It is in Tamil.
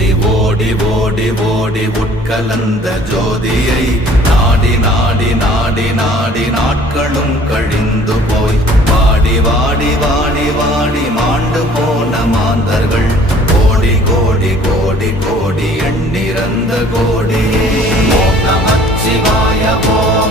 ஓடி ஓடி ஓடி ஓடி உட்கலந்த ஜோதியை நாடி நாடி நாடி நாடி நாட்களும் கழிந்து போய் வாடி வாடி வாடி வாடி மாண்டு போன மாந்தர்கள் கோடி கோடி கோடி கோடி எண்ணிறந்த கோடி ஓம் நமச்சிவாய ஓம்